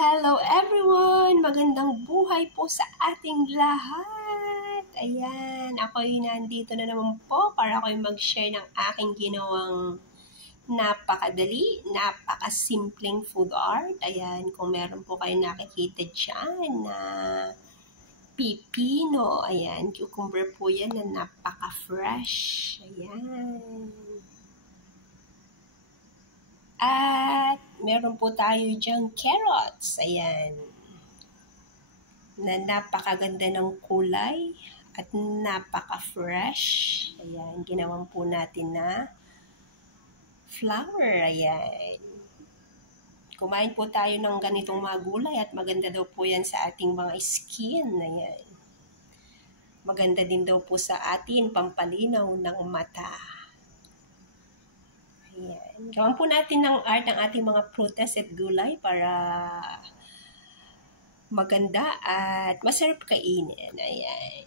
Hello everyone! Magandang buhay po sa ating lahat! Ayan, ako'y nandito na naman po para ako'y mag-share ng aking ginawang napakadali, napakasimpleng food art. Ayan, kung meron po kayo nakikita dyan na pipino. Ayan, cucumber po yan na napaka-fresh. Ayan. At meron po tayo dyang carrots. Ayan. Na napakaganda ng kulay at napaka-fresh. Ayan. Ginawan po natin na flower. Ayan. Kumain po tayo ng ganitong mga gulay at maganda daw po yan sa ating mga skin. Ayan. Maganda din daw po sa atin, pampalinaw ng mata. Ayan. Gawan po natin ng art ang ating mga prutas at gulay para maganda at masarap kainin. Ayan.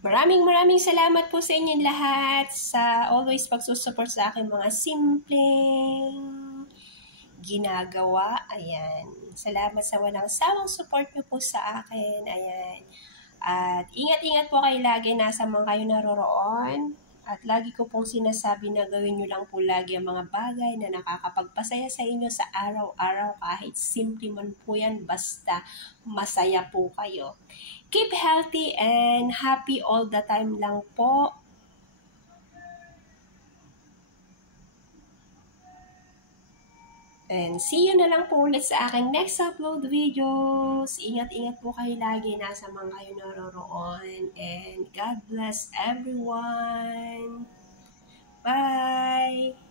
Maraming salamat po sa inyong lahat sa always pagsusupport sa aking mga simpleng ginagawa. Ayan. Salamat sa walang sawang support niyo po sa akin. Ayan. At ingat-ingat po kayo lagi nasa mga kayo naroroon. At lagi ko pong sinasabi na gawin nyo lang po lagi ang mga bagay na nakakapagpasaya sa inyo sa araw-araw. Kahit simple man po yan, basta masaya po kayo. Keep healthy and happy all the time lang po. And see you na lang po ulit sa aking next upload videos. Ingat-ingat po kayo lagi nasa mga kayo naroroon. And God bless everyone. Bye!